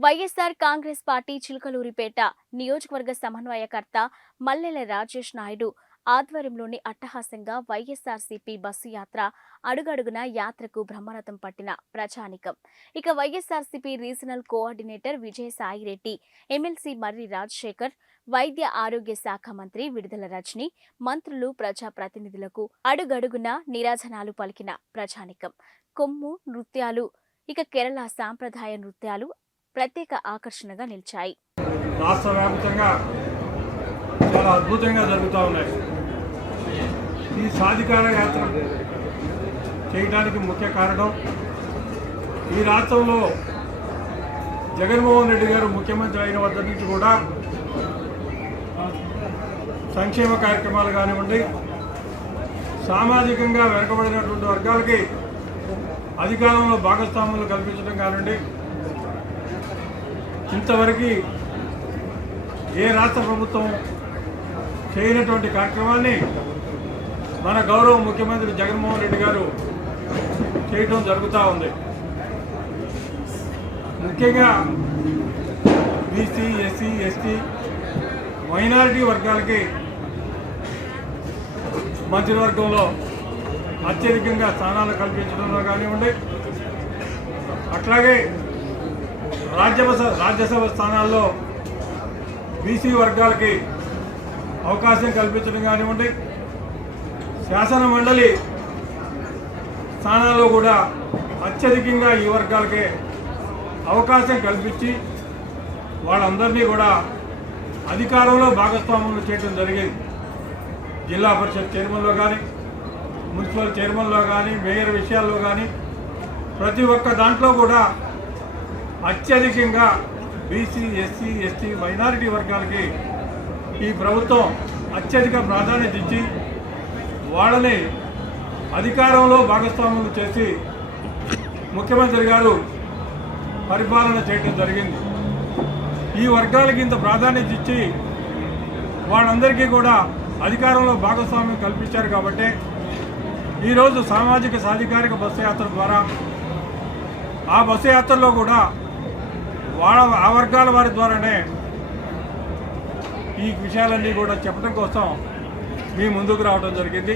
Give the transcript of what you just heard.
YSR Congress party Chilakaluripet నియోజకవర్గ సమన్వయకర్త మల్లెల రాజేష్ నాయుడు ఆధ్వర్యంలోని అట్టహాసంగా వైఎస్ఆర్సీపీ బస్సు యాత్ర అడుగడుగున యాత్రకు బ్రహ్మరథం పట్టిన ప్రజానికం ఇక YSRCP regional coordinator Vijayasai Reddy MLC Marri Rajasekhar వైద్య ఆరోగ్య శాఖ మంత్రి విడుదల రజని మంత్రులు ప్రజాప్రతినిధులకు అడుగడుగున నిరాజనాలు పలికిన ప్రజానికం కొమ్ము నృత్యాలు ఇక కేరళ సాంప్రదాయ నృత్యాలు ప్రత్యేక ఆకర్షణగా నిలిచాయి. రాష్ట్ర వ్యాప్తంగా చాలా అద్భుతంగా జరుగుతూ ఉన్నాయి. ఈ సాధికార యాత్ర చేయడానికి ముఖ్య కారణం ఈ రాష్ట్రంలో జగన్మోహన్ రెడ్డి గారు ముఖ్యమంత్రి అయిన వద్ద నుంచి కూడా సంక్షేమ కార్యక్రమాలు కానివ్వండి సామాజికంగా వెనుకబడినటువంటి వర్గాలకి అధికారంలో భాగస్వాములు కల్పించడం కానివ్వండి ఇంతవరకు ఏ రాష్ట్ర ప్రభుత్వం చేయనటువంటి కార్యక్రమాన్ని మన గౌరవ ముఖ్యమంత్రి జగన్మోహన్ రెడ్డి గారు చేయటం జరుగుతూ ఉంది. ముఖ్యంగా బీసీ ఎస్సీ ఎస్టీ మైనారిటీ వర్గాలకి మంత్రివర్గంలో అత్యధికంగా స్థానాలు కల్పించడంలో కానివ్వండి అట్లాగే రాజ్యసభ రాజ్యసభ స్థానాల్లో బీసీ వర్గాలకి అవకాశం కల్పించడం కానివ్వండి శాసన మండలి స్థానాల్లో కూడా అత్యధికంగా ఈ వర్గాలకే అవకాశం కల్పించి వాళ్ళందరినీ కూడా అధికారంలో భాగస్వాములు చేయడం జరిగింది. జిల్లా పరిషత్ చైర్మన్లో కానీ మున్సిపల్ చైర్మన్లో కానీ మేయర్ విషయాల్లో కానీ ప్రతి ఒక్క దాంట్లో కూడా అత్యధికంగా బీసీ ఎస్సీ ఎస్టీ మైనారిటీ వర్గాలకి ఈ ప్రభుత్వం అత్యధిక ప్రాధాన్యత ఇచ్చి వాళ్ళని అధికారంలో భాగస్వాములు చేసి ముఖ్యమంత్రి గారు పరిపాలన చేయడం జరిగింది. ఈ వర్గాలకి ఇంత ప్రాధాన్యత ఇచ్చి వాళ్ళందరికీ కూడా అధికారంలో భాగస్వామ్యం కల్పించారు కాబట్టి ఈరోజు సామాజిక సాధికారిక బస్సు యాత్ర ద్వారా ఆ బస్సు యాత్రలో కూడా వాళ్ళ ఆ వర్గాల వారి ద్వారానే ఈ విషయాలన్నీ కూడా చెప్పడం కోసం మీ ముందుకు రావడం జరిగింది.